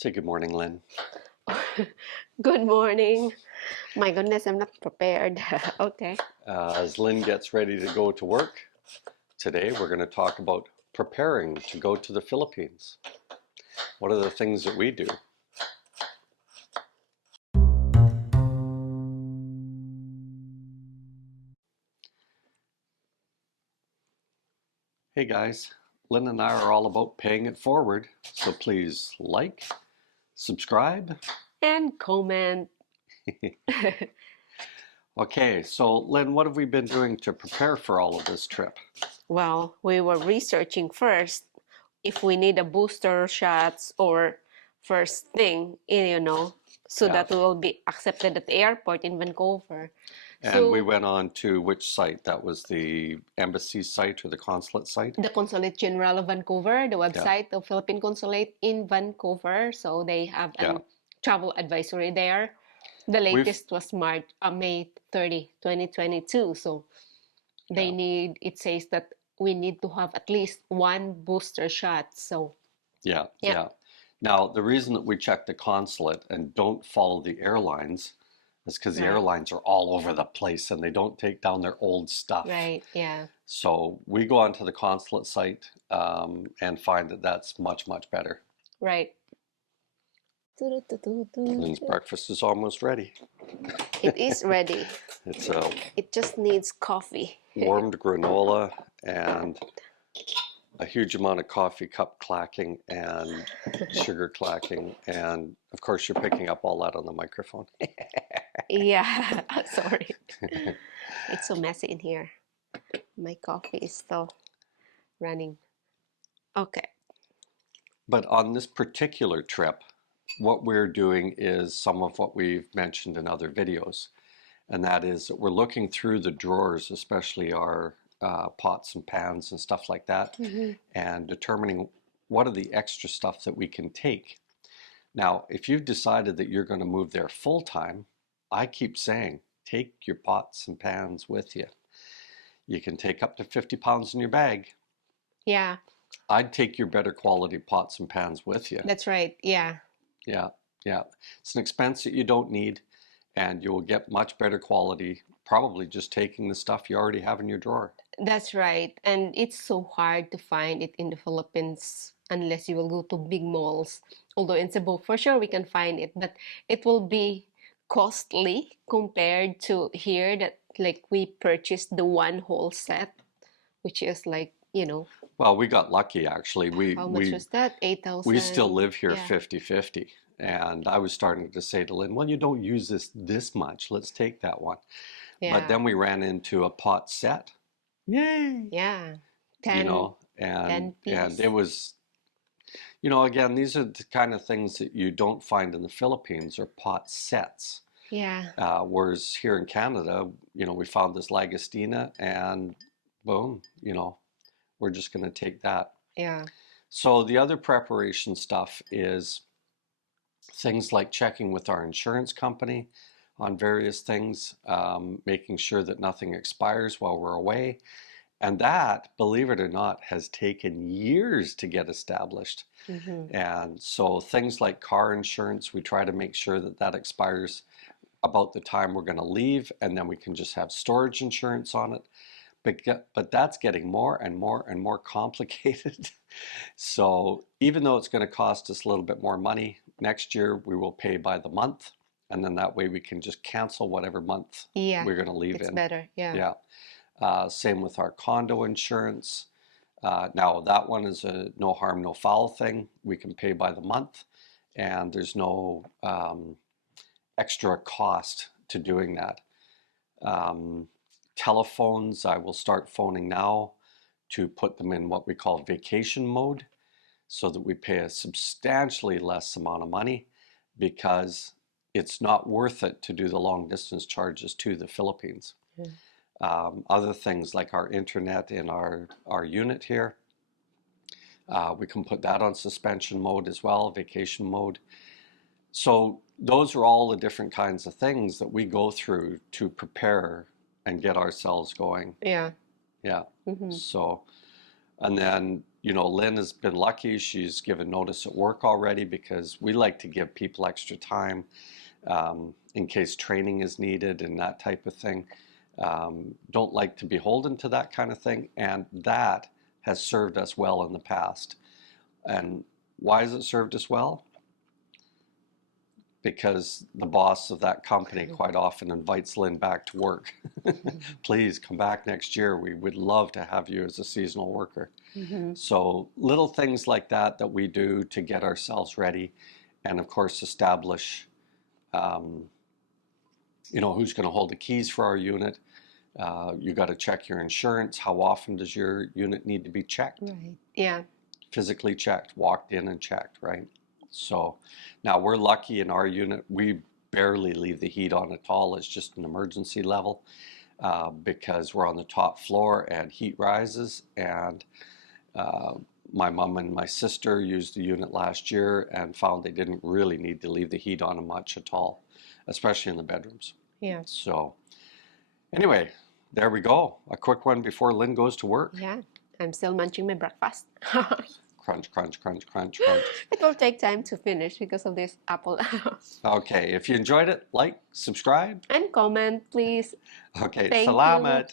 Say good morning, Lynn. Good morning. My goodness, I'm not prepared. Okay. As Lynn gets ready to go to work, today we're going to talk about preparing to go to the Philippines. What are the things that we do? Hey guys, Lynn and I are all about paying it forward, so please like, subscribe. And comment. Okay, so Lynn, what have we been doing to prepare for all of this trip? Well, we were researching first if we need a booster shots or first thing, so Yeah, that we will be accepted at the airport in Vancouver. and we So went on to which site? That was the embassy site or the consulate site? the Consulate General of Vancouver, the Yeah, website of Philippine Consulate in Vancouver, so they have yeah. an travel advisory there. The We've latest was May 30, 2022. So yeah. it says that we need to have at least one booster shot. So, Yeah, yeah, yeah. Now, the reason that we check the consulate and don't follow the airlines is because the right, airlines are all over the place and they don't take down their old stuff. right, yeah, So we go onto the consulate site and find that that's much, much better. right. Lynn's breakfast is almost ready. It is ready. It's a It just needs coffee. warmed granola and a huge amount of coffee cup clacking and sugar clacking. And of course, you're picking up all that on the microphone. Yeah, sorry. It's so messy in here. My coffee is still running. Okay. But on this particular trip, what we're doing is some of what we've mentioned in other videos. And that is that we're looking through the drawers, especially our pots and pans and stuff like that, Mm-hmm. and determining what are the extra stuff that we can take. Now, if you've decided that you're going to move there full time, I keep saying, take your pots and pans with you. You can take up to 50 pounds in your bag. Yeah, I'd take your better quality pots and pans with you. that's right. Yeah. Yeah, yeah. It's an expense that you don't need, and you will get much better quality, probably just taking the stuff you already have in your drawer. That's right. And it's so hard to find it in the Philippines unless you will go to big malls. Although in Cebu, for sure we can find it, but it will be costly compared to here that like we purchased the one whole set, which is like, Well, we got lucky actually. how much was that? We still 8,000. live here Yeah. 50-50. And I was starting to say to Lynn, well, you don't use this much. Let's take that one. But Yeah. then we ran into a pot set. Yay! Yeah. You 10, know, and 10 piece. it was, again, these are the kind of things that you don't find in the Philippines or pot sets. Yeah. Whereas here in Canada, we found this Lagostina and boom, we're just going to take that. Yeah. So the other preparation stuff is things like checking with our insurance company on various things, making sure that nothing expires while we're away. And that, believe it or not, has taken years to get established. Mm-hmm. And so things like car insurance, we try to make sure that that expires about the time we're going to leave, and then we can just have storage insurance on it. But that's getting more and more and more complicated. So even though it's going to cost us a little bit more money, next year we will pay by the month, and then that way we can just cancel whatever month Yeah. we're going to leave It's in. better. Yeah. Yeah. Same with our condo insurance. Now that one is a no harm, no foul thing. We can pay by the month, and there's no extra cost to doing that. Telephones, I will start phoning now to put them in what we call vacation mode so that we pay a substantially less amount of money because it's not worth it to do the long distance charges to the Philippines. Other things like our internet in our unit here, we can put that on suspension mode as well, vacation mode. So those are all the different kinds of things that we go through to prepare and get ourselves going. Yeah. Yeah. Mm-hmm. So And then, you know, Lynn has been lucky. She's given notice at work already because we like to give people extra time in case training is needed and that type of thing. Don't like to be beholden to that kind of thing. And that has served us well in the past. And why has it served us well? Because the boss of that company quite often invites Lynn back to work. Please come back next year. We would love to have you as a seasonal worker. Mm-hmm. So little things like that that we do to get ourselves ready, and of course establish, you know, who's going to hold the keys for our unit. You got to check your insurance. How often does your unit need to be checked? Right. Yeah. Physically checked, walked in and checked, right? So now we're lucky in our unit, we barely leave the heat on at all. It's just an emergency level because we're on the top floor and heat rises. And my mom and my sister used the unit last year and found they didn't really need to leave the heat on much at all, especially in the bedrooms. Yeah. So anyway, there we go. A quick one before Lynn goes to work. Yeah. I'm still munching my breakfast. Crunch, crunch, crunch, crunch, crunch. It will take time to finish because of this apple. Okay, if you enjoyed it, like, subscribe. And comment, please. Okay, Thank you. salamat.